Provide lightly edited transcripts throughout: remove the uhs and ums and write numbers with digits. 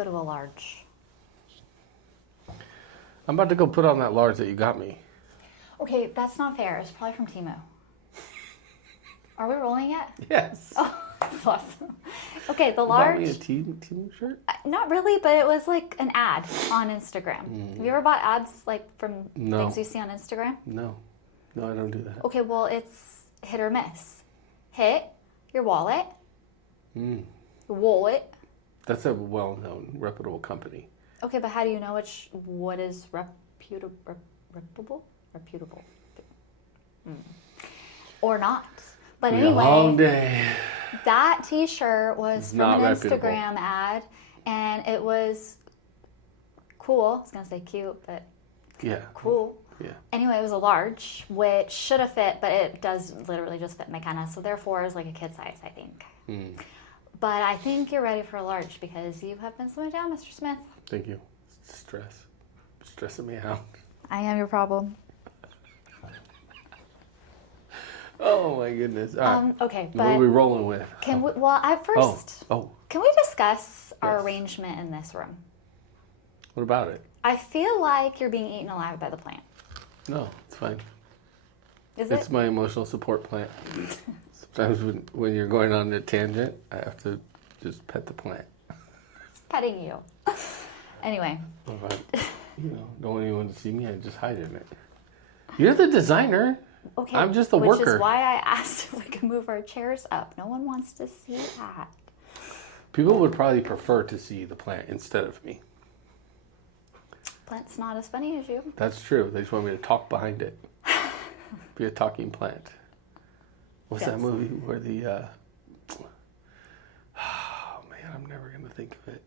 Go to a large. I'm about to go put on that large that you got me. Okay, that's not fair. It's probably from Temu. Are we rolling yet? Yes. Oh, that's awesome. Okay, the You large. bought me a Temu shirt? Not really, but it was like an ad on Instagram. Have you ever bought ads like from things you see on Instagram? No. No, I don't do that. Okay, well, it's hit or miss. Hit your wallet. Your wallet. That's a well-known, reputable company. Okay, but how do you know what is reputable? Reputable. Or not. But It's been a long anyway, day. that t-shirt was from Not an reputable. Instagram ad, and it was cool. I was going to say cute, but Yeah. cool. Yeah. Anyway, it was a large, which should have fit, but it does literally just fit my kind of. So therefore, it's like a kid size, I think. But I think you're ready for a large because you have been slimming down, Mr. Smith. Thank you. Stress. Stressing me out. I am your problem. Oh my goodness. All right. Okay, What are but we rolling with? can we? Well, I first. Oh. Can we discuss our Yes. arrangement in this room? What about it? I feel like you're being eaten alive by the plant. No, it's fine. Is It's it? my emotional support plant. Sometimes when you're going on a tangent, I have to just pet the plant. Petting you. Anyway. If I, don't want anyone to see me, I just hide in it. You're the designer. Okay. I'm just the which worker. Which is why I asked if we could move our chairs up. No one wants to see that. People would probably prefer to see the plant instead of me. Plant's not as funny as you. That's true. They just want me to talk behind it. Be a talking plant. What's that movie where the... oh, man, I'm never going to think of it.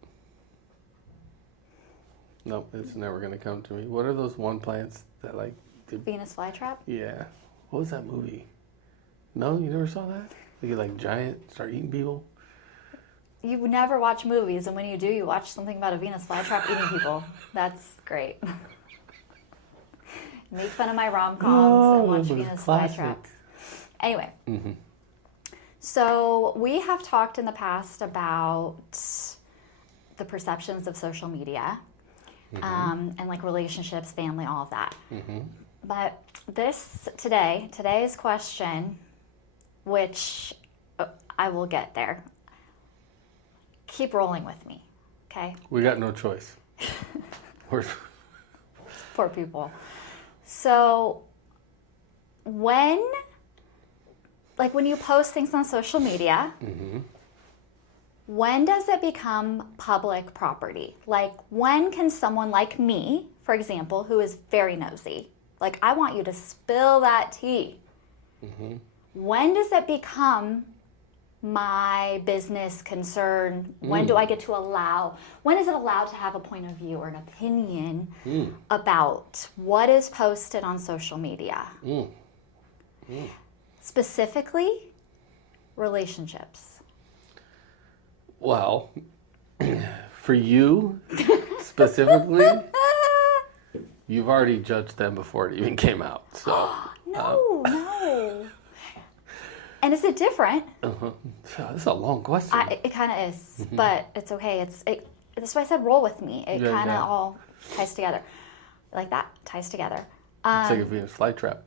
Nope, it's never going to come to me. What are those one plants that like... Venus flytrap? Yeah. What was that movie? No, you never saw that? They get like giant, start eating people? You never watch movies, and when you do, you watch something about a Venus flytrap eating people. That's great. Make fun of my rom-coms and watch Venus flytraps. Anyway, so we have talked in the past about the perceptions of social media and like relationships, family, all of that. But today's question, which I will get there. Keep rolling with me, okay? We got no choice. Poor people. So when you post things on social media, when does it become public property? Like, when can someone like me, for example, who is very nosy, like, I want you to spill that tea. When does it become my business concern? When do I get to when is it allowed to have a point of view or an opinion about what is posted on social media? Specifically, relationships. Well, for you specifically, you've already judged them before it even came out. So No. And is it different? That's a long question. It kind of is, but it's okay. That's why I said roll with me. It kind of all ties together. Like that ties together. It's like a Venus flytrap.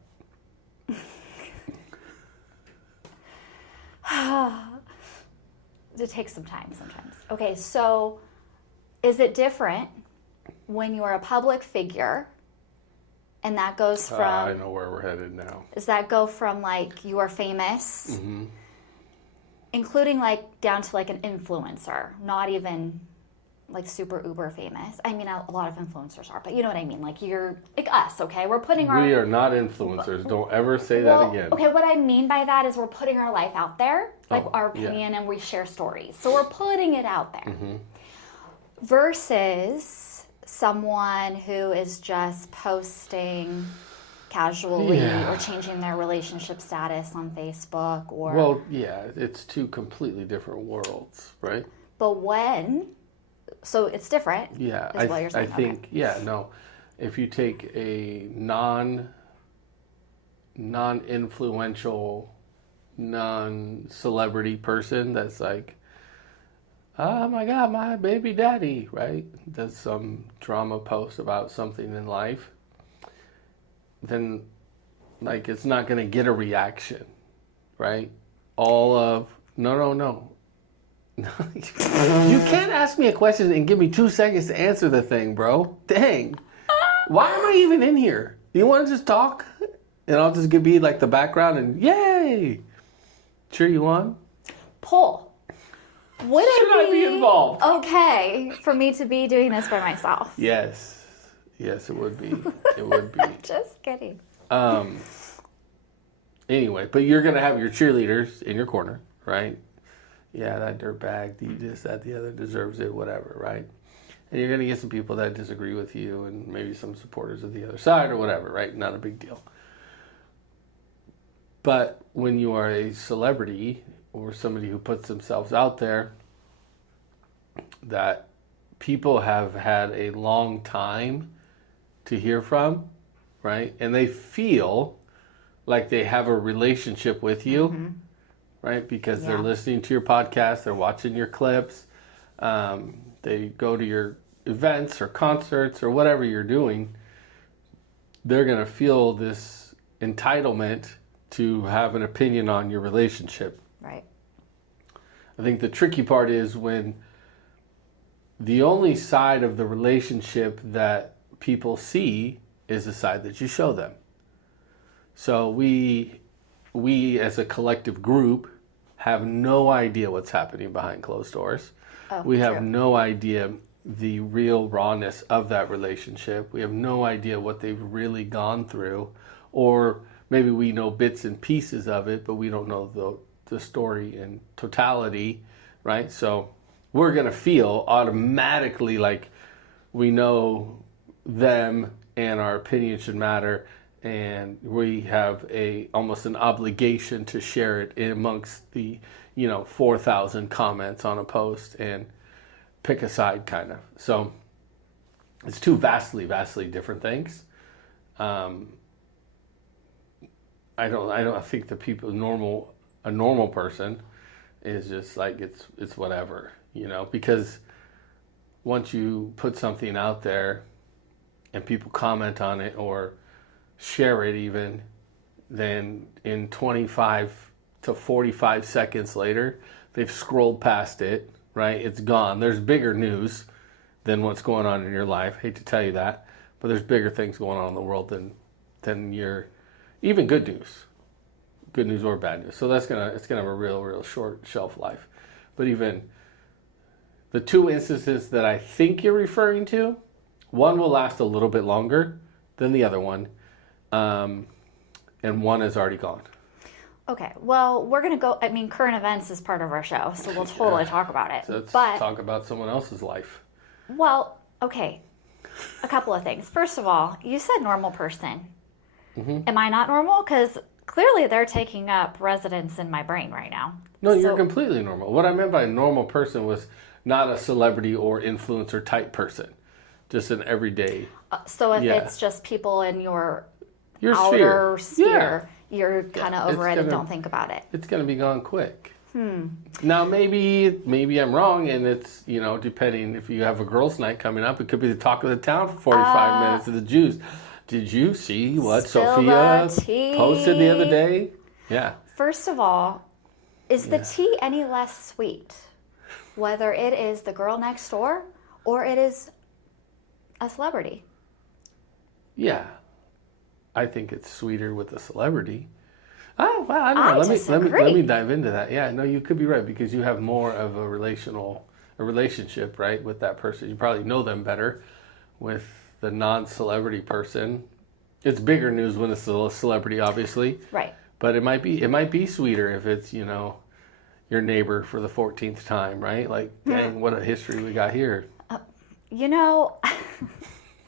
It takes some time sometimes. Okay, so is it different when you're a public figure and that goes from... I know where we're headed now. Does that go from like you are famous, including like down to like an influencer, not even like super uber famous? I mean, a lot of influencers are, but you know what I mean? Like you're like us, okay? We're putting We are not influencers. Don't ever say that again. Okay, what I mean by that is we're putting our life out there, like our opinion, and we share stories. So we're putting it out there. Versus someone who is just posting casually or changing their relationship status on Facebook or... Well, yeah, it's two completely different worlds, right? But when... So it's different. Yeah, is what you're saying. I think, if you take a non-influential, non-celebrity person that's like oh my God, my baby daddy, right? Does some drama post about something in life, then like it's not going to get a reaction, right? No. You can't ask me a question and give me 2 seconds to answer the thing, bro. Dang. Why am I even in here? You want to just talk? And I'll just be like the background and yay. Cheer you on? Poll. Should I be involved? Okay for me to be doing this by myself? Yes, it would be. It would be. Just kidding. Anyway, but you're gonna have your cheerleaders in your corner, right? Yeah, that dirtbag, this, that, the other deserves it, whatever, right? And you're gonna get some people that disagree with you, and maybe some supporters of the other side or whatever, right? Not a big deal. But when you are a celebrity or somebody who puts themselves out there, that people have had a long time to hear from, right? And they feel like they have a relationship with you, right? Because they're listening to your podcast, they're watching your clips, they go to your events or concerts or whatever you're doing. They're going to feel this entitlement to have an opinion on your relationship. Right. I think the tricky part is when the only side of the relationship that people see is the side that you show them. So we as a collective group have no idea what's happening behind closed doors. We have no idea the real rawness of that relationship. We have no idea what they've really gone through, or maybe we know bits and pieces of it, but we don't know the story in totality, right? So we're going to feel automatically like we know them and our opinion should matter, and we have almost an obligation to share it amongst the 4,000 comments on a post and pick a side, kind of. So it's two vastly different things. I think the people a normal person is just like it's whatever, because once you put something out there and people comment on it or share it even, then in 25 to 45 seconds later, they've scrolled past it, right? It's gone. There's bigger news than what's going on in your life. Hate to tell you that, but there's bigger things going on in the world than your even good news or bad news. So it's gonna have a real short shelf life. But even the two instances that I think you're referring to, one will last a little bit longer than the other one, and one is already gone. Okay, well, we're going to go, current events is part of our show, so we'll totally talk about it. So let's talk about someone else's life. Well, okay, a couple of things. First of all, you said normal person. Am I not normal? Because clearly they're taking up residence in my brain right now. No, you're completely normal. What I meant by normal person was not a celebrity or influencer type person, just an everyday. So if it's just people in your outer sphere, you're kind of over it and don't think about it. It's going to be gone quick. Now, maybe I'm wrong, and it's, depending if you have a girls' night coming up, it could be the talk of the town for 45 minutes of the Jews. Did you see what Sophia posted the other day? Yeah. First of all, is the tea any less sweet? Whether it is the girl next door or it is a celebrity? Yeah. I think it's sweeter with a celebrity. Oh, well, I don't know. Let me dive into that. Yeah, no, you could be right, because you have more of a relationship, right, with that person. You probably know them better. With the non-celebrity person, it's bigger news when it's a celebrity, obviously. Right. But it might be sweeter if it's, your neighbor for the 14th time, right? Like, dang, what a history we got here. I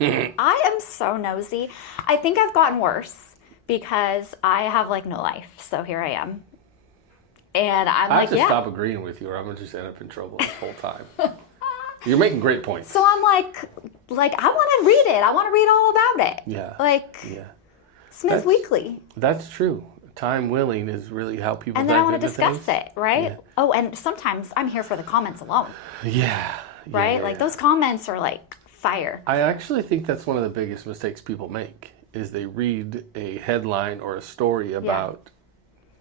am so nosy. I think I've gotten worse because I have no life. So here I am. And I have to stop agreeing with you or I'm going to just end up in trouble this whole time. You're making great points. So I'm like I want to read it. I want to read all about it. Yeah. Smith Weekly. That's true. time willing is really how people And then I dive want to into discuss things. it, right? Yeah. Oh, and sometimes I'm here for the comments alone, Yeah. right? Like those comments are like fire. I actually think that's one of the biggest mistakes people make is they read a headline or a story about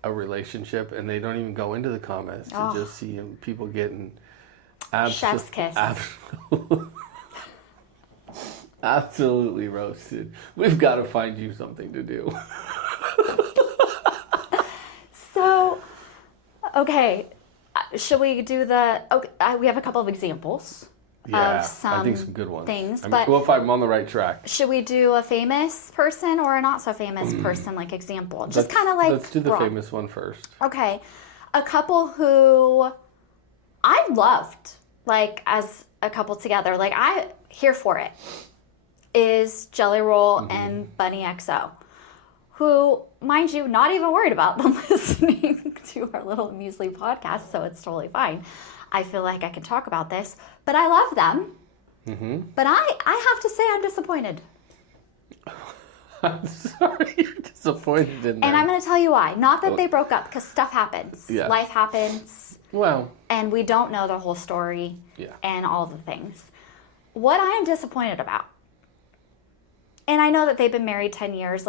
a relationship and they don't even go into the comments to just see people getting Chef's kiss. Absolutely roasted. We've got to find you something to do. So, okay, should we do we have a couple of examples of some I think some good ones. things, but well, if I'm on the right track. Should we do a famous person or a not so famous person, like example? Just kind of like let's do the famous one first. Okay, a couple who I loved, like as a couple together, like I here for it, is Jelly Roll and Bunny XO, who, mind you, not even worried about them listening to our little muesli podcast, so it's totally fine. I feel like I can talk about this, but I love them. Mm-hmm. But I have to say I'm disappointed. I'm sorry you're disappointed in them. And I'm going to tell you why. Not that they broke up, because stuff happens. Yeah. Life happens. Well. And we don't know the whole story and all the things. What I am disappointed about, and I know that they've been married 10 years,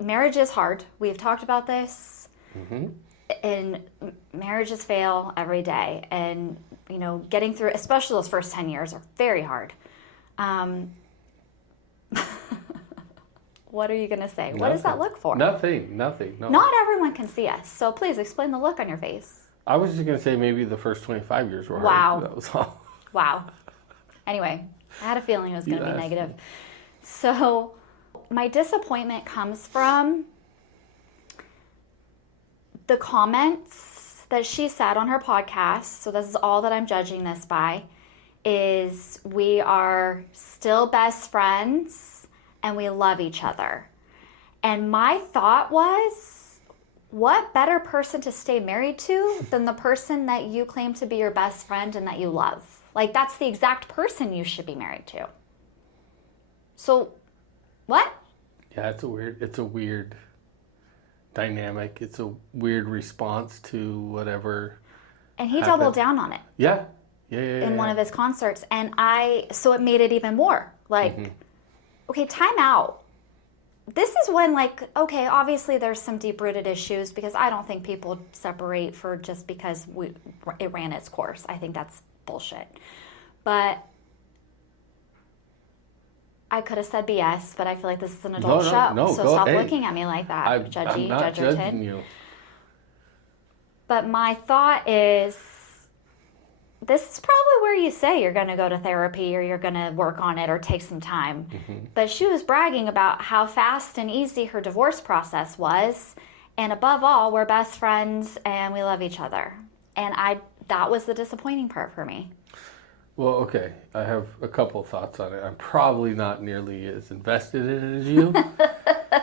marriage is hard. We've talked about this. Mm-hmm. And marriages fail every day. And, getting through, especially those first 10 years, are very hard. What are you going to say? Nothing. What does that look for? Nothing. No. Not everyone can see us. So please explain the look on your face. I was just going to say maybe the first 25 years were hard. Wow. That was all. Wow. Anyway, I had a feeling it was going to be negative. So my disappointment comes from the comments that she said on her podcast. So this is all that I'm judging this by, is we are still best friends and we love each other. And my thought was, what better person to stay married to than the person that you claim to be your best friend and that you love? Like, that's the exact person you should be married to. So, what? Yeah, it's a weird dynamic. It's a weird response to whatever. And he doubled down on it. Yeah. In one of his concerts. And so it made it even more. Like, okay, time out. This is when, okay, obviously there's some deep-rooted issues, because I don't think people separate for just because it ran its course. I think that's bullshit. But I could have said BS, but I feel like this is an adult show. No, so stop looking at me like that, I'm not judging you. But my thought is, this is probably where you say you're going to go to therapy or you're going to work on it or take some time. Mm-hmm. But she was bragging about how fast and easy her divorce process was. And above all, we're best friends and we love each other. And that was the disappointing part for me. Well, okay. I have a couple of thoughts on it. I'm probably not nearly as invested in it as you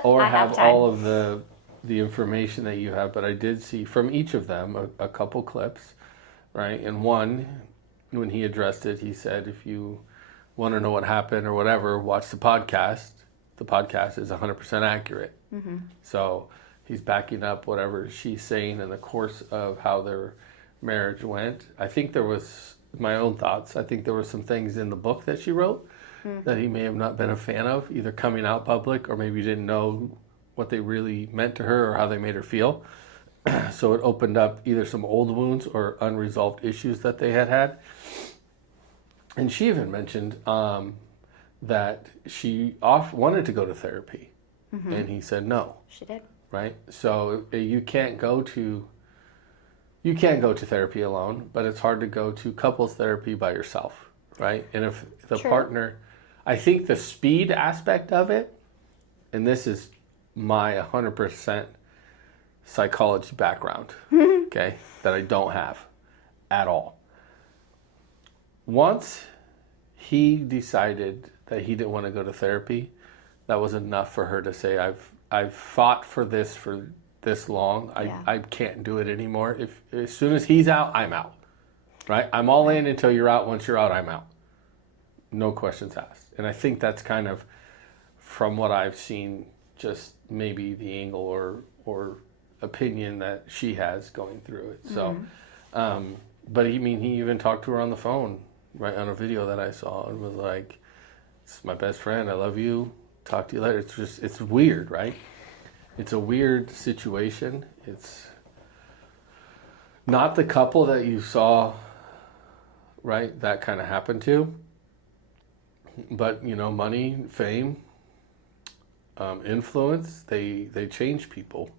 or have all of the information that you have. But I did see from each of them a couple clips. Right, and one, when he addressed it, he said, if you want to know what happened or whatever, watch the podcast. The podcast is 100% accurate. Mm-hmm. So he's backing up whatever she's saying in the course of how their marriage went. I think there was, my own thoughts, I think there were some things in the book that she wrote that he may have not been a fan of, either coming out public or maybe didn't know what they really meant to her or how they made her feel. So it opened up either some old wounds or unresolved issues that they had. And she even mentioned that she wanted to go to therapy. Mm-hmm. And he said no. She did. Right? So you can't go to therapy alone, but it's hard to go to couples therapy by yourself. Right? And if the partner, I think the speed aspect of it, and this is my 100% psychology background, okay, that I don't have at all. Once he decided that he didn't want to go to therapy, that was enough for her to say, I've fought for this long. I can't do it anymore. As soon as he's out, I'm out. Right? I'm all in until you're out. Once you're out, I'm out. No questions asked. And I think that's kind of, from what I've seen, just maybe the angle or opinion that she has going through it. So, but he even talked to her on the phone, right, on a video that I saw, and was like, "It's my best friend. I love you. Talk to you later." It's weird, right? It's a weird situation. It's not the couple that you saw, right, that kind of happened to. But, money, fame, influence, they change people,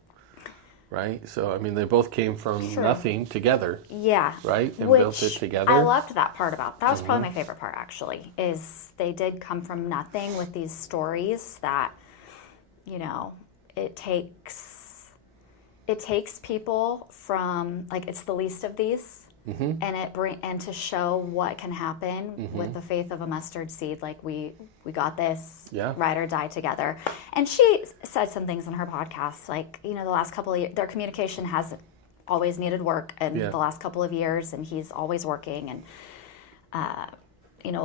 right? So, they both came from nothing together. Yeah. Right? And built it together. I loved that part about. That was probably my favorite part, actually, is they did come from nothing with these stories that, it takes people from, like, it's the least of these. And to show what can happen with the faith of a mustard seed, like we got this, ride or die together. And she said some things in her podcast, like, the last couple of years, their communication has always needed work in the last couple of years, and he's always working, and a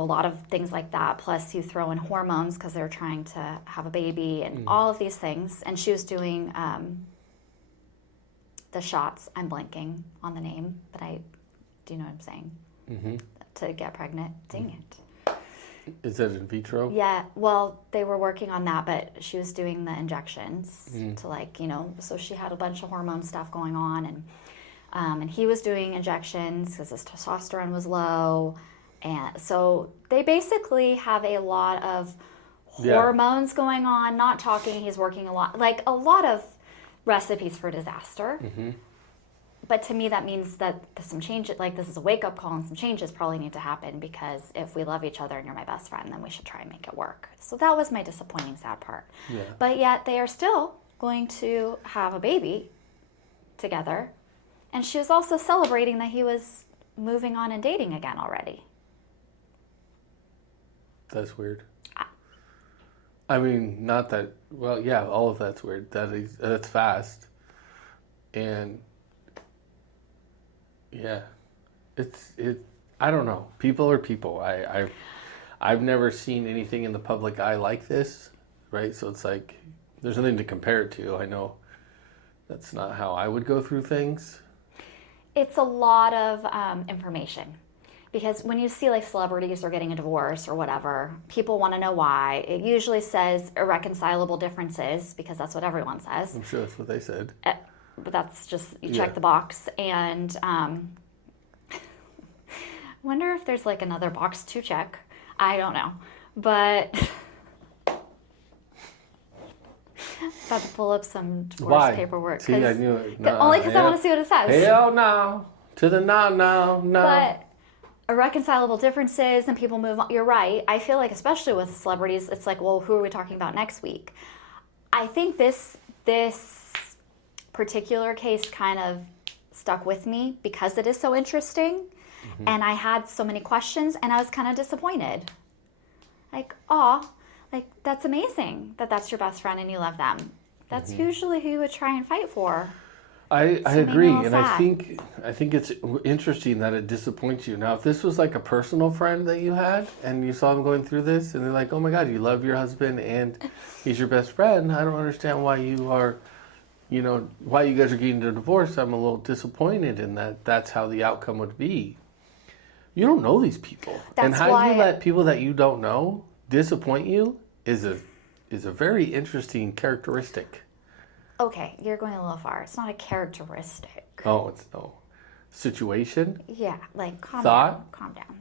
lot of things like that. Plus, you throw in hormones because they're trying to have a baby, and all of these things. And she was doing the shots. I'm blanking on the name, but do you know what I'm saying? To get pregnant. Dang it. Is that in vitro? Yeah. Well, they were working on that, but she was doing the injections to so she had a bunch of hormone stuff going on, and he was doing injections because his testosterone was low, and so they basically have a lot of hormones going on. Not talking. He's working a lot of recipes for disaster. But to me, that means that some changes, like this is a wake-up call, and some changes probably need to happen, because if we love each other and you're my best friend, then we should try and make it work. So that was my disappointing, sad part. Yeah. But yet they are still going to have a baby together. And she was also celebrating that he was moving on and dating again already. That's weird. Not that, well, yeah, all of that's weird. That's fast. And yeah, I don't know. People are people. I've never seen anything in the public eye like this, right? So it's like, there's nothing to compare it to. I know that's not how I would go through things. It's a lot of information, because when you see like celebrities are getting a divorce or whatever, people want to know why. It usually says irreconcilable differences, because that's what everyone says. I'm sure that's what they said. But that's just, you check the box. And wonder if there's like another box to check. I don't know. But about to pull up some divorce paperwork. See, I knew it. Only because I want to see what it says. Hell no. To the no. But irreconcilable differences, and people move on. You're right. I feel like, especially with celebrities, it's like, well, who are we talking about next week? I think this particular case kind of stuck with me because it is so interesting, and I had so many questions, and I was kind of disappointed. Like, that's amazing that that's your best friend and you love them. That's usually who you would try and fight for. I agree, and I think it's interesting that it disappoints you. Now, if this was like a personal friend that you had, and you saw them going through this, and they're like, "Oh my God, you love your husband, and he's your best friend," I don't understand why you are, why you guys are getting a divorce. I'm a little disappointed in that. That's how the outcome would be. You don't know these people, and how you let people that you don't know disappoint you is a very interesting characteristic. Okay, you're going a little far. It's not a characteristic. Oh, it's no situation. Yeah, like calm down.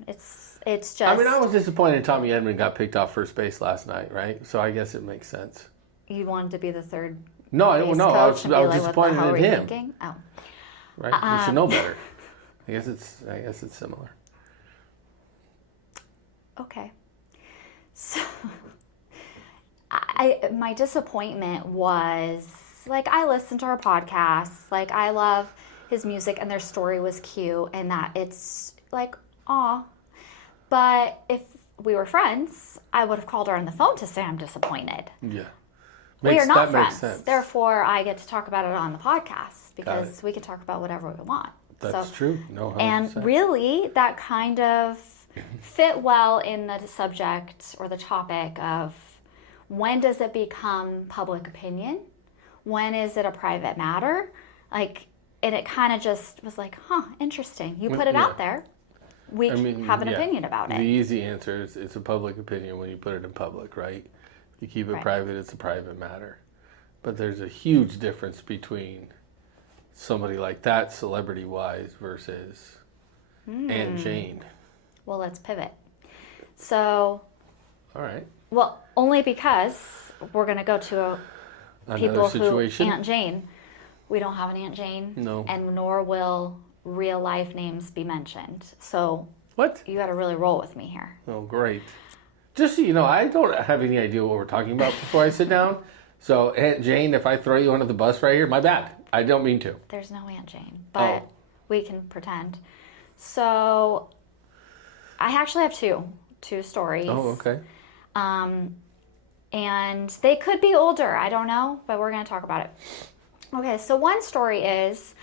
It's just. I was disappointed Tommy Edman got picked off first base last night, right? So I guess it makes sense. You wanted to be the third. No, I was disappointed in him. Thinking? Oh, right. You should know better. I guess it's similar. Okay, so my disappointment was, like, I listened to her podcast, like, I love his music, and their story was cute, and that it's like, aw. But if we were friends, I would have called her on the phone to say I'm disappointed. Yeah. We are not friends. Therefore, I get to talk about it on the podcast, because we can talk about whatever we want. That's true. No, 100%. And really, that kind of fit well in the subject or the topic of, when does it become public opinion? When is it a private matter? Like, and it kind of just was like, huh, interesting. You put it Yeah. out there. We have an opinion about The it. easy answer is it's a public opinion when you put it in public, right? If you keep it Right. private, it's a private matter. But there's a huge difference between somebody like that, celebrity-wise, versus Aunt Jane. Well, let's pivot. So, All right. well, only because we're going to go to Another people situation. who Aunt Jane. We don't have an Aunt Jane. No. And nor will real life names be mentioned. So What? you got to really roll with me here. Oh, great. Just so you know, I don't have any idea what we're talking about before I sit down. So, Aunt Jane, if I throw you under the bus right here, my bad. I don't mean to. There's no Aunt Jane, but Oh. we can pretend. So I actually have two stories. Oh, okay. And they could be older. I don't know, but we're going to talk about it. Okay, so one story is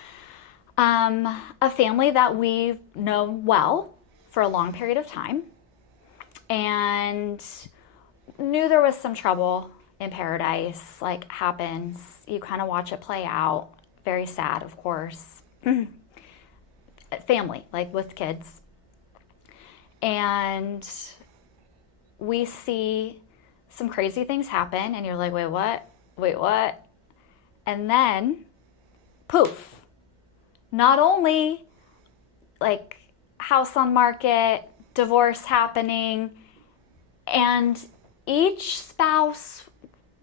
a family that we've known well for a long period of time and knew there was some trouble in paradise, like happens. You kind of watch it play out. Very sad, of course. Family, like with kids. And we see some crazy things happen, and you're like, wait, what? Wait, what? And then, poof. Not only like house on market, divorce happening, and each spouse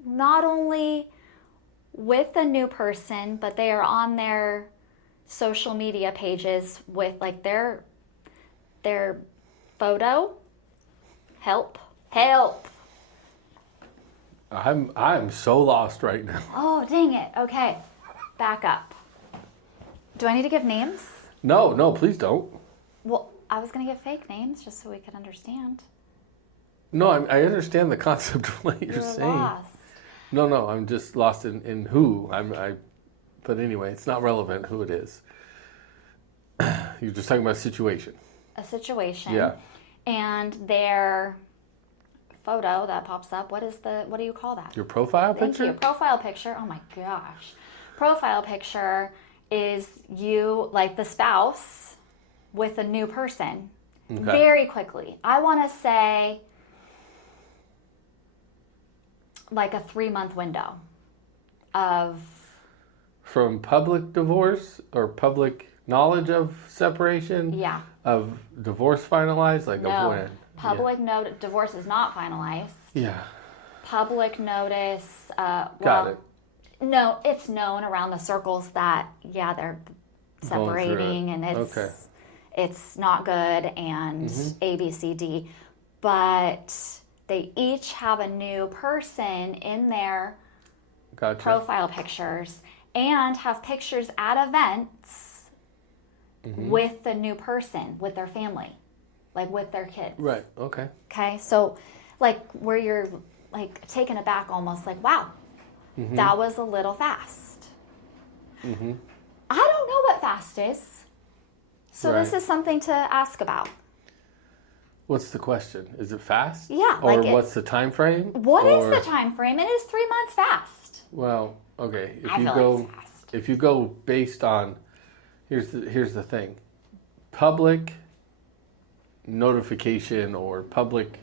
not only with a new person, but they are on their social media pages with like their photo. Help. I'm so lost right now. Oh, dang it. Okay. Back up. Do I need to give names? No, please don't. Well, I was going to give fake names just so we could understand. No, I understand the concept of what you're saying. Lost. No, I'm just lost in who. But anyway, it's not relevant who it is. You're just talking about a situation. A situation. Yeah. And their photo that pops up, what do you call that? Your profile Thank picture? you. Profile picture. Oh my gosh. Profile picture is you, like the spouse, with a new person. Okay. Very quickly. I want to say like a 3-month window of From public divorce or public knowledge of separation? yeah. Of divorce finalized? Like of No. when? Public notice. Divorce is not finalized. Yeah. Public notice. Got it. No, it's known around the circles that they're Going through it. separating and Okay. it's not good and A, B, C, D. But they each have a new person in their Gotcha. profile pictures and have pictures at events with the new person, with their family, like with their kids. Right. Okay. Okay, so like where you're like taken aback almost like, wow, that was a little fast. I don't know what fast is. So this Right. is something to ask about. What's the question? Is it fast? Yeah, Or like what's the time frame? What is Or- the time frame? It is 3 months fast. Well, okay. If I you feel go, like it's fast. if you go based on, here's the thing, public notification or public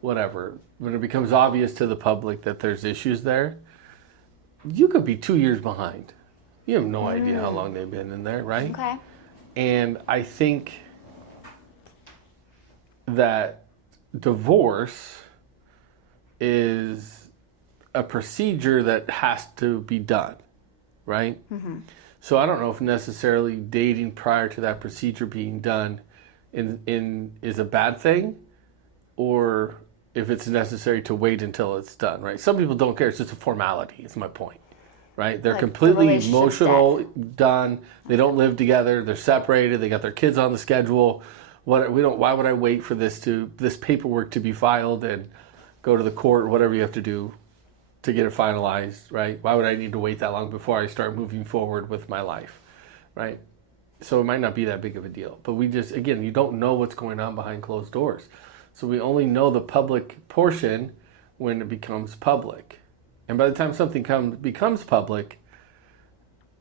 whatever, when it becomes obvious to the public that there's issues there, you could be 2 years behind. You have no idea how long they've been in there, right? Okay. And I think that divorce is a procedure that has to be done, right? So I don't know if necessarily dating prior to that procedure being done is a bad thing, or if it's necessary to wait until it's done, right? Some people don't care; it's just a formality. Is my point, right? They're Like, the completely relationship's emotional, done. They don't live together. They're separated. They got their kids on the schedule. Why would I wait for this paperwork to be filed and go to the court or whatever you have to do to get it finalized, right? Why would I need to wait that long before I start moving forward with my life, right? So it might not be that big of a deal. But again, you don't know what's going on behind closed doors. So we only know the public portion when it becomes public. And by the time something becomes public,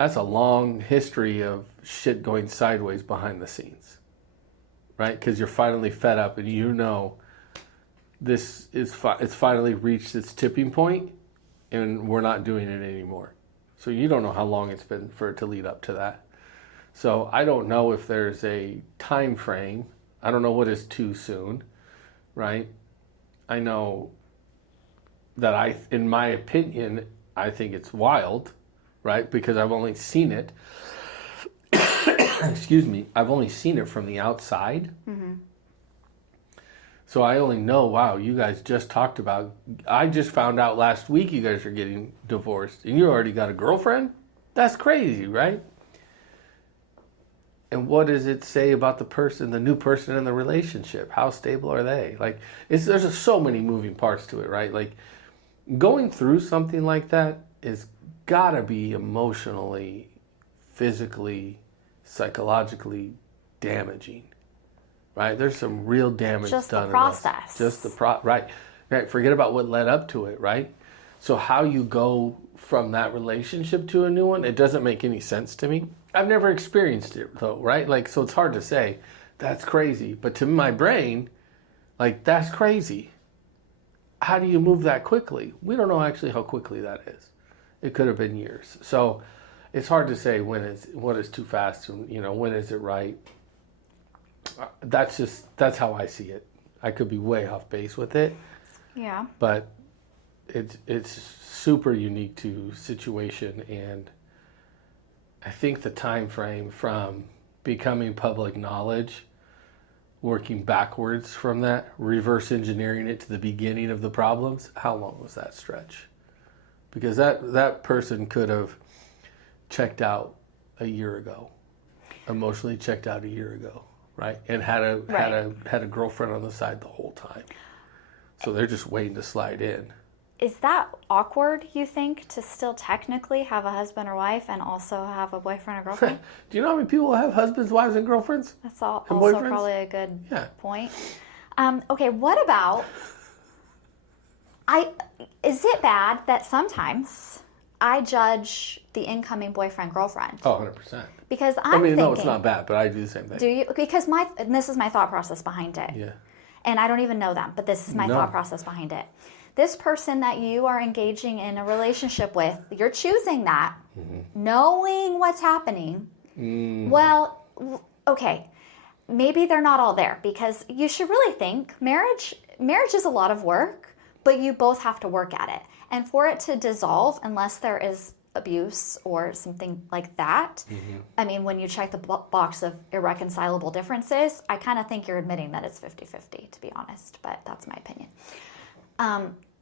that's a long history of shit going sideways behind the scenes, right? Because you're finally fed up and you know this is it's finally reached its tipping point and we're not doing it anymore. So you don't know how long it's been for it to lead up to that. So I don't know if there's a time frame. I don't know what is too soon, right? I know that in my opinion, I think it's wild, right? Because I've only seen it, excuse me, I've only seen it from the outside. Mm-hmm. So I only know, wow, you guys just talked about, I just found out last week you guys are getting divorced and you already got a girlfriend? That's crazy, right? And what does it say about the new person in the relationship? How stable are they? Like, there's just so many moving parts to it, right? Like, going through something like that is gotta be emotionally, physically, psychologically damaging, right? There's some real damage just done. The process. Just the right. Forget about what led up to it, right? So how you go from that relationship to a new one, it doesn't make any sense to me. I've never experienced it though, right? Like, so it's hard to say that's crazy, but to my brain, like, that's crazy. How do you move that quickly? We don't know actually how quickly that is. It could have been years. So it's hard to say what is too fast and, when is it right. That's how I see it. I could be way off base with it. Yeah. But it's super unique to situation, and I think the time frame from becoming public knowledge, working backwards from that, reverse engineering it to the beginning of the problems, how long was that stretch? Because that person could have checked out a year ago, emotionally checked out a year ago, right? And had a girlfriend on the side the whole time. So they're just waiting to slide in. Is that awkward, you think, to still technically have a husband or wife and also have a boyfriend or girlfriend? Do you know how many people have husbands, wives, and girlfriends? That's also boyfriends? Probably a good point. Okay, what about... Is it bad that sometimes I judge the incoming boyfriend, girlfriend? Oh, 100%. Because I'm thinking... No, it's not bad, but I do the same thing. Do you? Because this is my thought process behind it. Yeah. And I don't even know them, but this is my thought process behind it. This person that you are engaging in a relationship with, you're choosing that, knowing what's happening. Well, okay, maybe they're not all there, because you should really think marriage is a lot of work, but you both have to work at it. And for it to dissolve, unless there is abuse or something like that, I mean, when you check the box of irreconcilable differences, I kind of think you're admitting that it's 50-50, to be honest, but that's my opinion.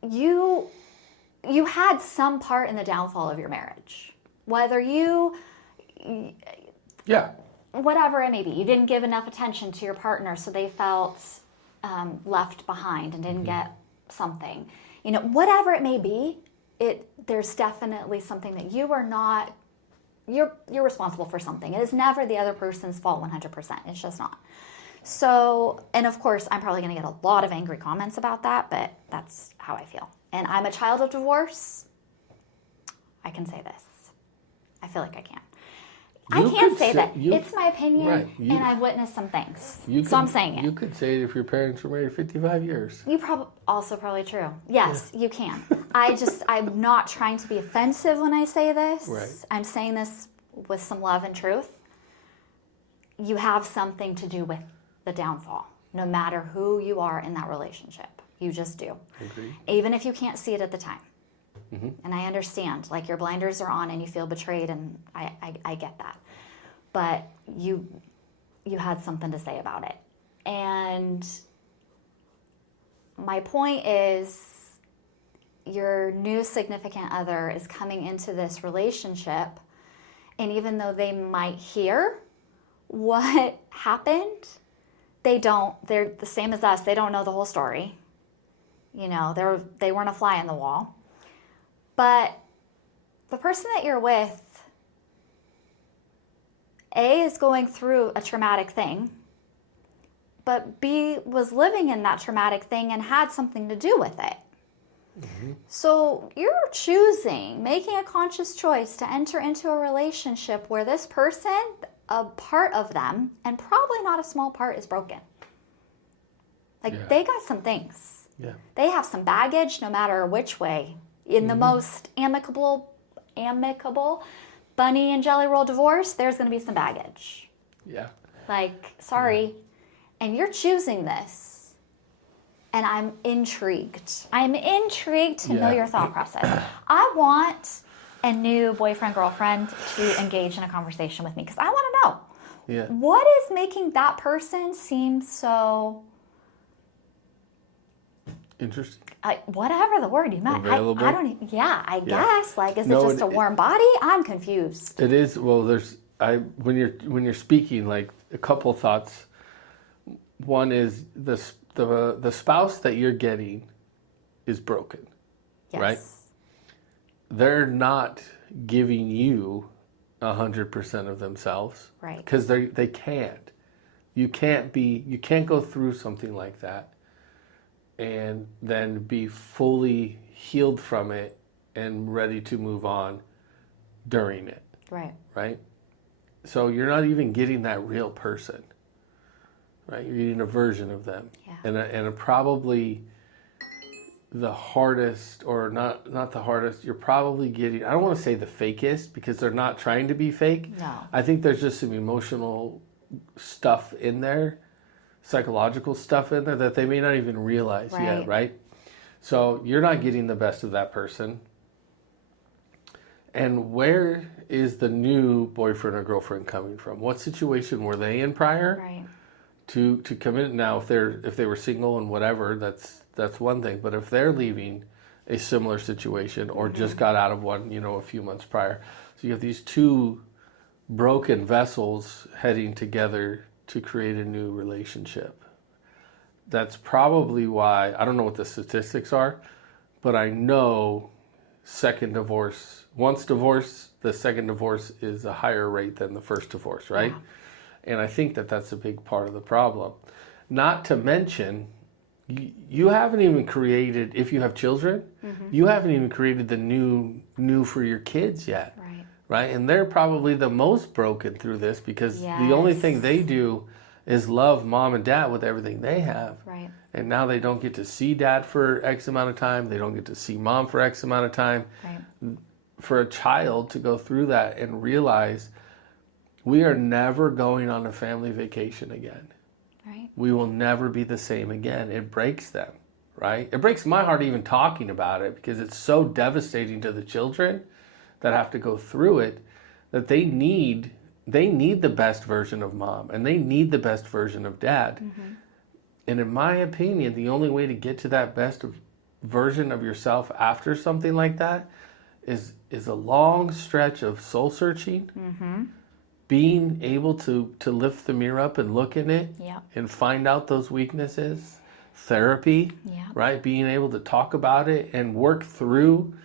You had some part in the downfall of your marriage. Whether whatever it may be, you didn't give enough attention to your partner, so they felt left behind and didn't get something. Whatever it may be, there's definitely something that you are not. You're responsible for something. It is never the other person's fault 100%. It's just not. So, and of course, I'm probably going to get a lot of angry comments about that, but that's how I feel. And I'm a child of divorce. I can say this. I feel like I can. I can't say that. It's my opinion, right, and I've witnessed some things. So I'm saying it. You could say it if your parents were married 55 years. Probably true. Yes, you can. I'm not trying to be offensive when I say this. Right. I'm saying this with some love and truth. You have something to do with the downfall, no matter who you are in that relationship. You just do. Agreed. Even if you can't see it at the time. And I understand, like, your blinders are on and you feel betrayed, and I get that. But you had something to say about it. And my point is, your new significant other is coming into this relationship, and even though they might hear what happened, they're the same as us. They don't know the whole story. They weren't a fly in the wall. But the person that you're with, A, is going through a traumatic thing, but B, was living in that traumatic thing and had something to do with it. So you're choosing, making a conscious choice to enter into a relationship where this person, a part of them, and probably not a small part, is broken. Like they got some things. Yeah. They have some baggage no matter which way. In the most amicable bunny and jelly roll divorce, there's going to be some baggage. Yeah. Like, sorry. And you're choosing this. And I'm intrigued. I'm intrigued to know your thought process. I want a new boyfriend, girlfriend to engage in a conversation with me because I want to know. What is making that person seem so... interesting. Whatever the word you meant. Available? I don't even, I guess. Like, is it just a warm body? I'm confused. It is. Well, when you're speaking, like a couple thoughts. One is the spouse that you're getting is broken, right? They're not giving you 100% of themselves, right? Because they can't. You can't go through something like that and then be fully healed from it and ready to move on during it. Right? So you're not even getting that real person, right? You're getting a version of them. And probably the hardest, or not the hardest, you're probably getting, I don't want to say the fakest because they're not trying to be fake. No. I think there's just some emotional stuff in there, psychological stuff in there that they may not even realize yet, right? So you're not getting the best of that person. And where is the new boyfriend or girlfriend coming from? What situation were they in prior? Right. To come in now, if they were single and whatever, that's one thing. But if they're leaving a similar situation or just got out of one, a few months prior, so you have these two broken vessels heading together to create a new relationship. That's probably why, I don't know what the statistics are, but I know once divorced, the second divorce is a higher rate than the first divorce, right? And I think that's a big part of the problem. Not to mention, you haven't even created, if you have children, you haven't even created the new for your kids yet. Right? And they're probably the most broken through this because the only thing they do is love mom and dad with everything they have. Right. And now they don't get to see dad for X amount of time. They don't get to see mom for X amount of time. Right. For a child to go through that and realize we are never going on a family vacation again. Right. We will never be the same again. It breaks them, right? It breaks my heart even talking about it because it's so devastating to the children that have to go through it, that they need the best version of mom and they need the best version of dad. And in my opinion, the only way to get to that best version of yourself after something like that is a long stretch of soul searching, being able to lift the mirror up and look in it and find out those weaknesses, therapy, right? Being able to talk about it and work through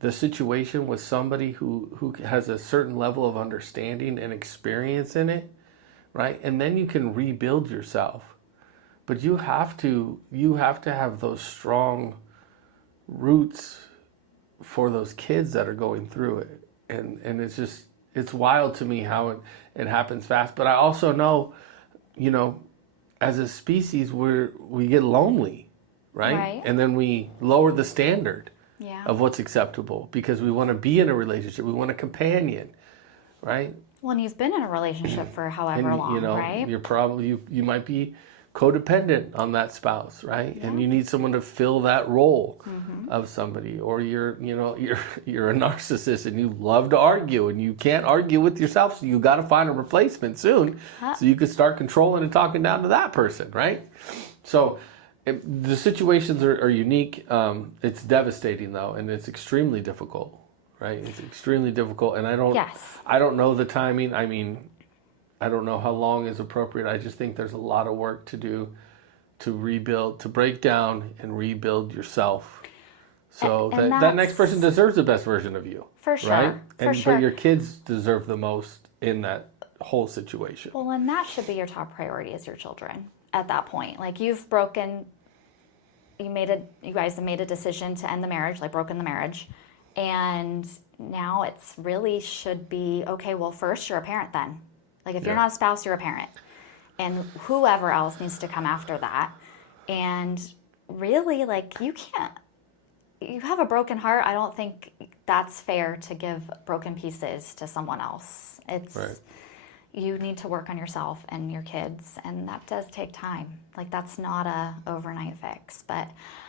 the situation with somebody who has a certain level of understanding and experience in it, right? And then you can rebuild yourself. But you have to have those strong roots for those kids that are going through it. And it's wild to me how it happens fast. But I also know, as a species we get lonely, right? And then we lower the standard of what's acceptable because we want to be in a relationship. We want a companion, right? Well, and you've been in a relationship for however long, right? You're probably, you might be codependent on that spouse, right? And you need someone to fill that role of somebody. Or you're a narcissist and you love to argue and you can't argue with yourself, so you got to find a replacement soon so you can start controlling and talking down to that person, right? So the situations are unique. It's devastating though, and it's extremely difficult, right? It's extremely difficult, and I don't know the timing. I mean, I don't know how long is appropriate. I just think there's a lot of work to do to rebuild, to break down and rebuild yourself. So that next person deserves the best version of you. For sure. Right? But your kids deserve the most in that whole situation. Well, and that should be your top priority is your children at that point. Like you've broken you guys have made a decision to end the marriage, like broken the marriage, and now it's really should be, okay, well, first you're a parent then. Like if you're not a spouse, you're a parent. And whoever else needs to come after that. And really, like, you have a broken heart. I don't think that's fair to give broken pieces to someone else. You need to work on yourself and your kids, and that does take time. Like, that's not a overnight fix. But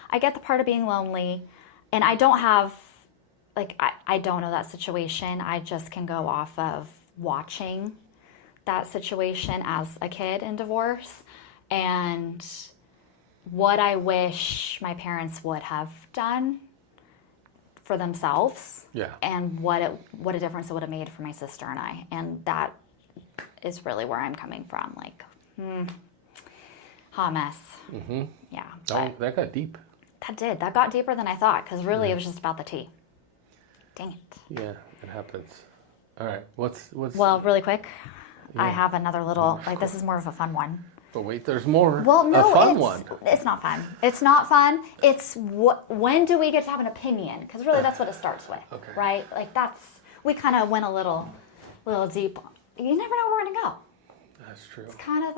I get the part of being lonely, and I don't have, like, I don't know that situation. I just can go off of watching that situation as a kid in divorce, and what I wish my parents would have done for themselves, and what a difference it would have made for my sister and I. And that is really where I'm coming from. Like, hot mess. Mm-hmm. Yeah. That got deep. That got deeper than I thought, because really it was just about the tea. Dang it. Yeah, it happens. All right, what's Well, really quick, I have another little, like, this is more of a fun one. But wait, there's more. Well, no, a fun one. It's not fun. It's not fun. It's when do we get to have an opinion? Because really, that's what it starts with, right? Like, we kind of went a little deep. You never know where we're gonna go. That's true. It's kind of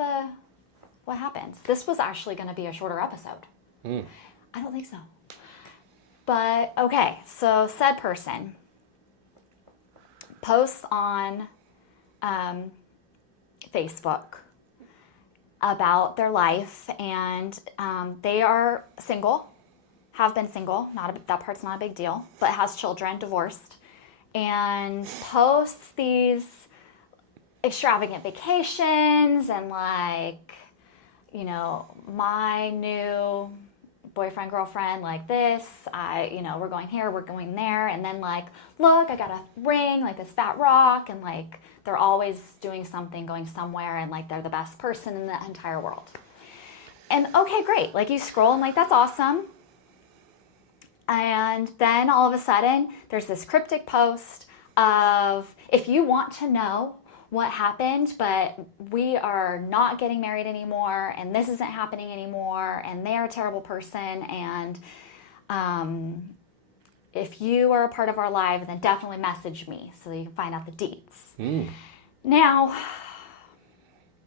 what happens. This was actually going to be a shorter episode. I don't think so. But okay, so said person posts on Facebook about their life, and they are single, have been single, that part's not a big deal, but has children, divorced, and posts these extravagant vacations and, like, you know, my new boyfriend, girlfriend, like this, we're going here, we're going there, and then, like, look, I got a ring, like this fat rock, and, like, they're always doing something, going somewhere, and, like, they're the best person in the entire world. And okay, great, like, you scroll and, like, that's awesome. And then all of a sudden there's this cryptic post of, if you want to know what happened, but we are not getting married anymore, and this isn't happening anymore, and they're a terrible person, and if you are a part of our life, then definitely message me so that you can find out the deets. Now,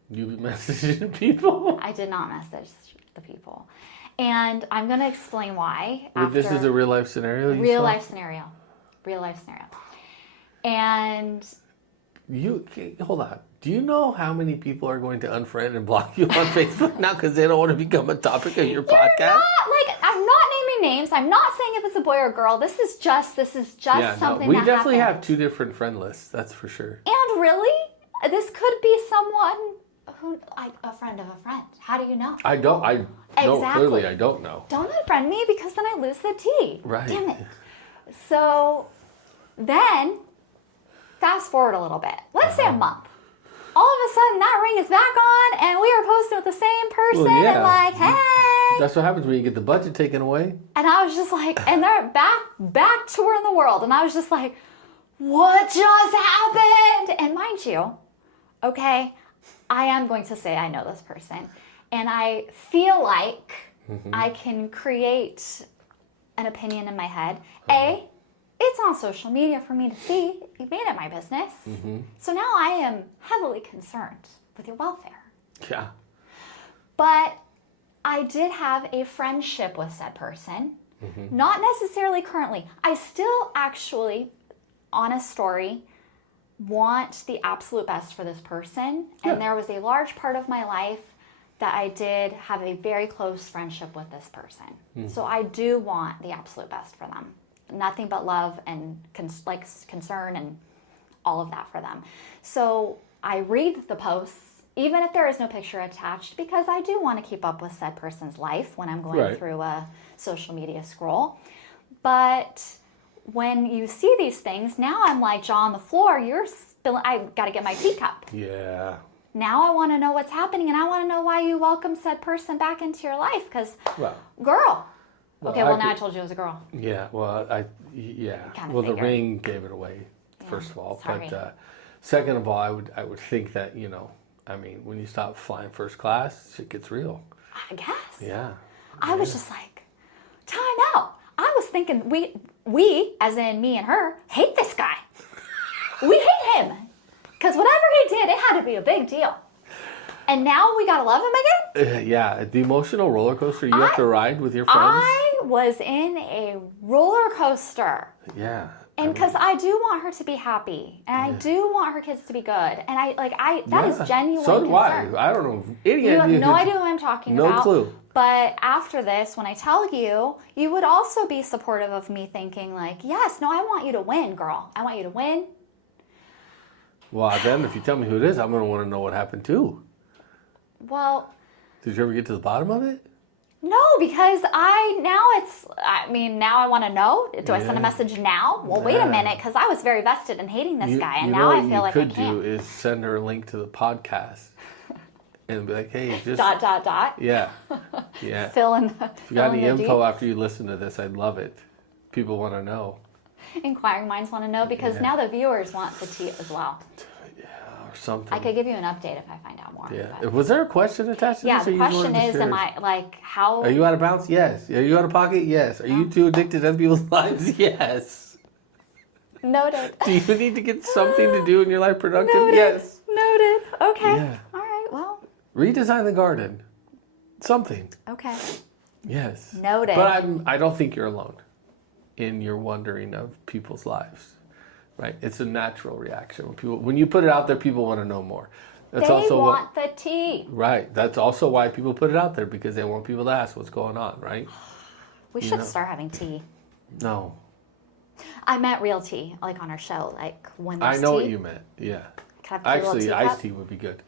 you messaging people? I did not message the people, and I'm going to explain why. This is a real life scenario. Real life scenario, and. Hold on. Do you know how many people are going to unfriend and block you on Facebook now because they don't want to become a topic of your podcast? I'm not naming names. I'm not saying if it's a boy or girl. This is just something we that definitely happened. have two different friend lists. That's for sure. And really, this could be someone who, like, a friend of a friend. How do you know? I don't. No, clearly I don't know. Don't unfriend me because then I lose the tea. Right. Damn it. So then, fast forward a little bit. Let's say a month. All of a sudden, that ring is back on, and we are posting with the same person, and like, hey. That's what happens when you get the budget taken away. And I was just like, and they're back touring the world, and I was just like, what just happened? And mind you, okay, I am going to say I know this person, and I feel like I can create an opinion in my head. It's on social media for me to see. You made it my business. So now I am heavily concerned with your welfare. Yeah. But I did have a friendship with said person. Not necessarily currently. I still actually, honest story, want the absolute best for this person. Yeah. And there was a large part of my life that I did have a very close friendship with this person. So I do want the absolute best for them. Nothing but love and concern and all of that for them. So I read the posts, even if there is no picture attached, because I do want to keep up with said person's life when I'm going through a social media scroll. But when you see these things, now I'm like, jaw on the floor, I've got to get my teacup. Yeah. Now I want to know what's happening, and I want to know why you welcome said person back into your life, because, girl. Now I told you it was a girl. Yeah, well, the ring gave it away, first of all. Sorry. But second of all, I would think that, when you stop flying first class, shit gets real. I guess. Yeah. I was just like, thinking we, as in me and her, hate this guy. We hate him. Because whatever he did, it had to be a big deal. And now we got to love him again? Yeah, the emotional roller coaster you have to ride with your friends. I was in a roller coaster. Yeah. And because I do want her to be happy, and I do want her kids to be good, and that is genuine So do concern. I don't know any You have idea. no idea what I'm talking about. No clue. But after this, when I tell you, you would also be supportive of me thinking like, yes, no, I want you to win, girl. I want you to win. Well, then if you tell me who it is, I'm going to want to know what happened too. Well, did you ever get to the bottom of it? no, because now I want to know. Do I send a message now? Well, wait a minute, because I was very vested in hating this guy, and now I feel like I can't. What you could do is send her a link to the podcast and be like, hey, just... ... Yeah. Yeah. Fill in the If you got any info after you listen to this, I'd love it. People want to know. Inquiring minds want to know, because now the viewers want the tea as well. Or something. I could give you an update if I find out more. Yeah. But... Was there a question attached to Yeah, this? the question is, am I, like, how... Are you out of bounds? Yes. Are you out of pocket? Yes. Are you too addicted to other people's lives? Yes. Noted. Do you need to get something to do in your life productive? Noted. Yes. Noted. Okay. Yeah. All right, well. Redesign the garden. Something. Okay. Yes. Noted. But I don't think you're alone in your wondering of people's lives. Right? It's a natural reaction. When you put it out there, people want to know more. That's they also want the tea. Right. That's also why people put it out there, because they want people to ask what's going on, right? We should start having tea. No. I meant real tea, like on our show, like when there's I know tea. what you meant. Yeah. Can I have a little Actually, teacup? iced tea would be good.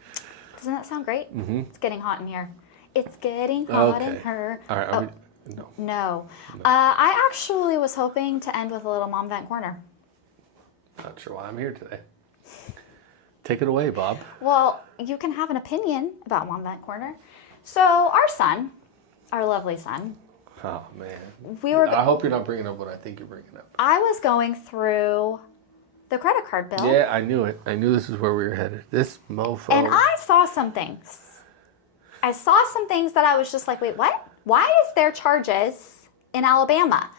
Doesn't that sound great? Mm-hmm. It's getting hot in here. It's getting hot in her. All right. No. No. I actually was hoping to end with a little Mom Vent Corner. Not sure why I'm here today. Take it away, Bob. Well, you can have an opinion about Mom Vent Corner. So our son, our lovely son. Oh, man. I hope you're not bringing up what I think you're bringing up. I was going through the credit card bill. Yeah, I knew it. I knew this is where we were headed. This mofo. And I saw some things. I saw some things that I was just like, wait, what? Why is there charges in Alabama?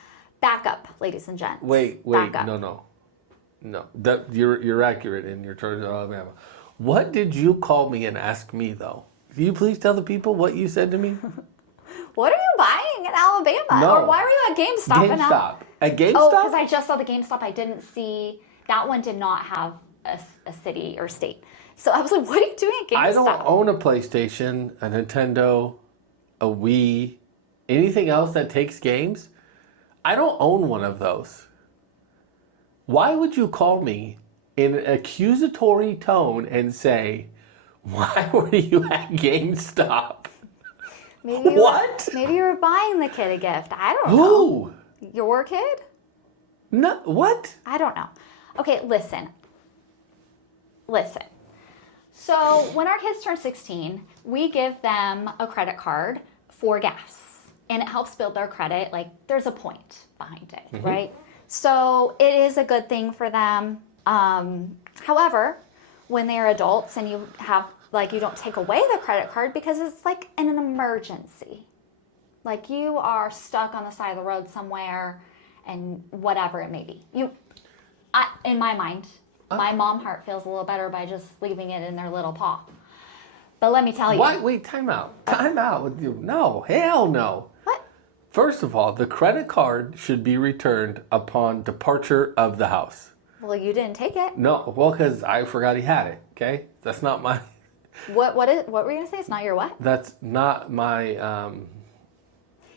Back up, ladies and gents. Wait. Back up. No. That you're accurate in your charges in Alabama. What did you call me and ask me, though? Can you please tell the people what you said to me? What are you buying in Alabama? No. Or why were you at GameStop? At GameStop? Oh, because I just saw the GameStop. I didn't see... That one did not have a city or state. So I was like, what are you doing at GameStop? I don't own a PlayStation, a Nintendo, a Wii, anything else that takes games. I don't own one of those. Why would you call me in an accusatory tone and say, why were you at GameStop? Maybe you were buying the kid a gift. I don't know. Who? Your kid? No, what? I don't know. Okay, listen. So when our kids turn 16, we give them a credit card for gas. And it helps build their credit. Like, there's a point behind it, right? So it is a good thing for them. However, when they're adults and you have, like, you don't take away the credit card because it's like in an emergency. Like, you are stuck on the side of the road somewhere and whatever it may be. In my mind, my mom heart feels a little better by just leaving it in their little paw. But let me tell you. What? Wait, time out. Time out with you. No, hell no. What? First of all, the credit card should be returned upon departure of the house. Well, you didn't take it. No, well, because I forgot he had it, okay? That's not my... What were you going to say? It's not your what? That's not my...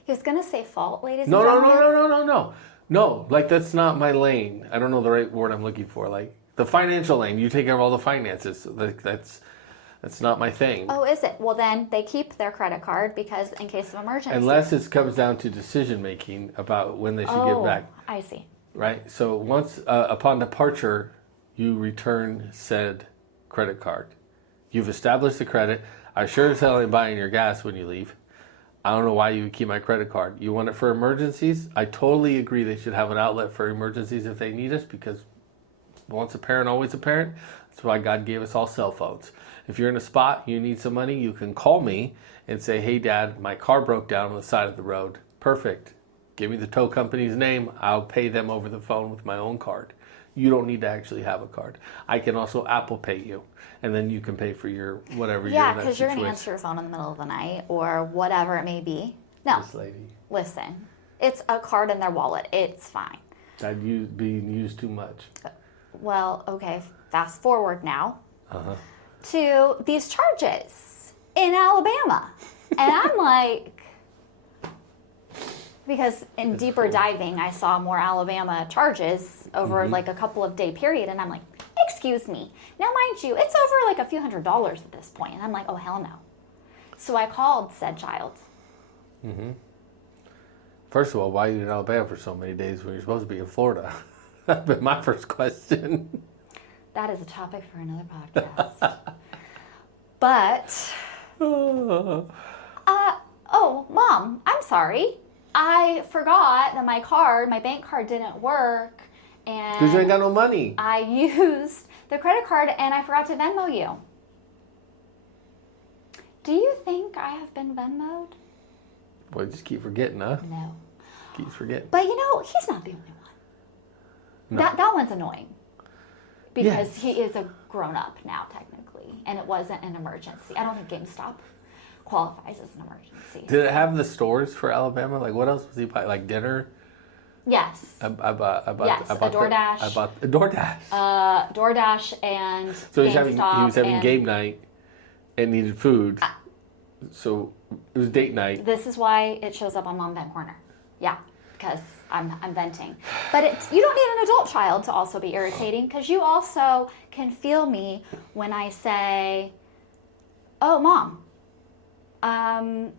He was going to say fault, ladies and No, gentlemen. No, like, that's not my lane. I don't know the right word I'm looking for. Like, the financial lane. You take care of all the finances. Like, that's not my thing. Oh, is it? Well, then they keep their credit card because in case of emergency. Unless it comes down to decision making about when they should give back. I see. Right? So once, upon departure, you return said credit card. You've established the credit. I sure as hell ain't buying your gas when you leave. I don't know why you would keep my credit card. You want it for emergencies? I totally agree they should have an outlet for emergencies if they need us, because once a parent, always a parent. That's why God gave us all cell phones. If you're in a spot, you need some money, you can call me and say, hey, Dad, my car broke down on the side of the road. Perfect. Give me the tow company's name. I'll pay them over the phone with my own card. You don't need to actually have a card. I can also Apple Pay you, and then you can pay for your whatever. Yeah, because you're going to answer your phone in the middle of the night or whatever it may be. No. This lady. Listen, it's a card in their wallet. It's fine. That being used too much. Well, okay, fast forward now to these charges in Alabama. And I'm like, because in deeper diving, I saw more Alabama charges over like a couple of day period. And I'm like, excuse me. Now, mind you, it's over like a few $100s at this point. And I'm like, oh, hell no. So I called said child. First of all, why are you in Alabama for so many days when you're supposed to be in Florida? That's been my first question. That is a topic for another podcast. But, oh, Mom, I'm sorry. I forgot that my bank card didn't work. And because you ain't got no money. I used the credit card and I forgot to Venmo you. Do you think I have been Venmo'd? Boy, just keep forgetting, huh? No. Keep forgetting. But he's not the only one. No. That one's annoying. Because he is a grown-up now, technically. And it wasn't an emergency. I don't think GameStop qualifies as an emergency. Did it have the stores for Alabama? Like, what else was he buying? Like dinner? Yes. I bought a DoorDash. I bought a DoorDash. DoorDash and so GameStop. He was having game night and needed food. So it was date night. This is why it shows up on Mom Vent Corner. Yeah, because I'm venting. But you don't need an adult child to also be irritating, because you also can feel me when I say, oh, Mom.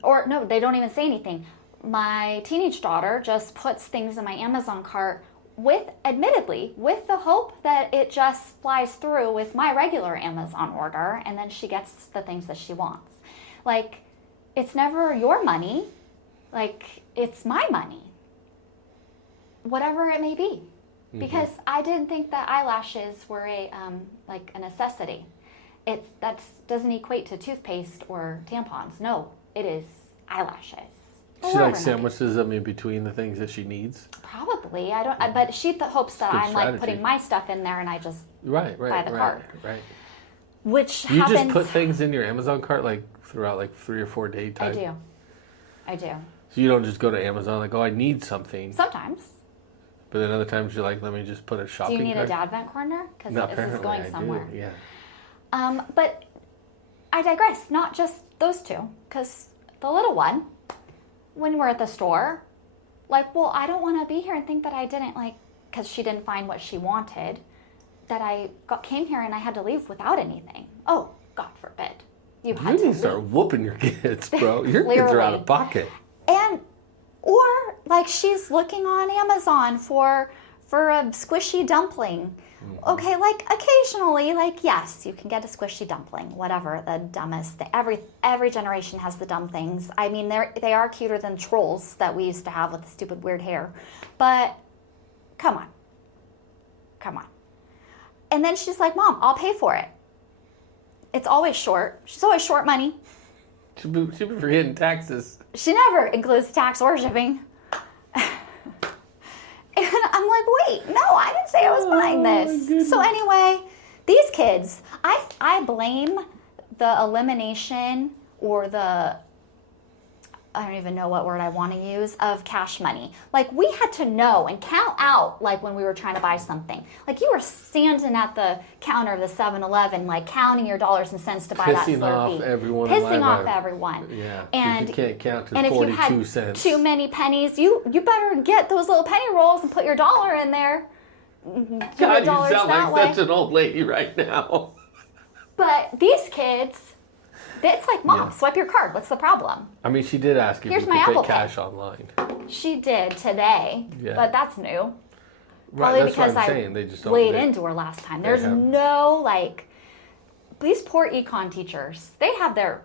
Or no, they don't even say anything. My teenage daughter just puts things in my Amazon cart admittedly, with the hope that it just flies through with my regular Amazon order, and then she gets the things that she wants. Like, it's never your money. Like, it's my money. Whatever it may be. Because I didn't think that eyelashes were a necessity. That doesn't equate to toothpaste or tampons. No, it is eyelashes. She like sandwiches them in between the things that she needs. Probably. I don't. But she hopes that I'm like putting my stuff in there, and I just buy the cart. Right. Which you happens. Just put things in your Amazon cart like throughout like 3 or 4 day time. I do. So you don't just go to Amazon like, oh, I need something. Sometimes. But then other times you're like, let me just put a shopping cart. Do you need a dad vent corner? Because this is going somewhere. Do, yeah. But I digress. Not just those two, because the little one, when we're at the store, like, well, I don't want to be here and think that I didn't, like, because she didn't find what she wanted, that I came here and I had to leave without anything. Oh, God forbid. You need to start whooping your kids, bro. Your kids are out of pocket. Or like she's looking on Amazon for a squishy dumpling. Okay, like occasionally, like, yes, you can get a squishy dumpling, whatever, the dumbest thing. Every generation has the dumb things. I mean, they are cuter than trolls that we used to have with the stupid weird hair. But come on. And then she's like, Mom, I'll pay for it. It's always short. She's always short money. She'll be forgetting taxes. She never includes tax or shipping. And I'm like, wait, no, I didn't say I was buying this. So anyway, these kids, I blame the elimination or I don't even know what word I want to use, of cash money. Like, we had to know and count out, like, when we were trying to buy something. Like, you were standing at the counter of the 7-Eleven, like, counting your dollars and cents to buy that Slurpee. Pissing off everyone. Yeah, and you can't count to and 42 if you had cents. Too many pennies, you better get those little penny rolls and put your dollar in there. God, you sound like such an old lady right now. But these kids... It's like, Mom, swipe your card. What's the problem? I mean, she did ask if you could pay cash online. She did today, but that's new. Right, Probably because they just don't laid into her last time. There's no, like, these poor econ teachers, they have their...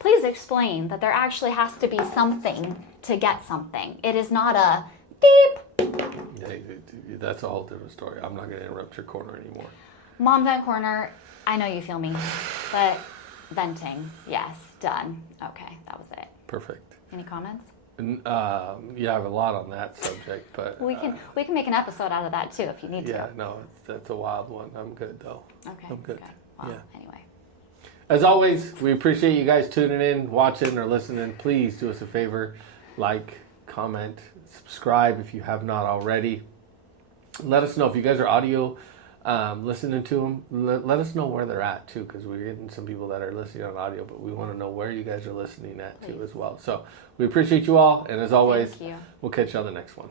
Please explain that there actually has to be something to get something. It is not a beep. That's a whole different story. I'm not going to interrupt your corner anymore. Mom Vent Corner, I know you feel me, but... Venting, yes, done. Okay, that was it. Perfect. Any comments? You have a lot on that subject, but We can make an episode out of that too if you need yeah, to. no, that's a wild one. I'm good though. Okay. I'm good. Well, Yeah. anyway. As always, we appreciate you guys tuning in, watching, or listening. Please do us a favor, like, comment, subscribe if you have not already. Let us know if you guys are audio listening to them. Let us know where they're at too, because we're getting some people that are listening on audio, but we want to know where you guys are listening at too as well. So we appreciate you all, and as always, Thank you. we'll catch you on the next one.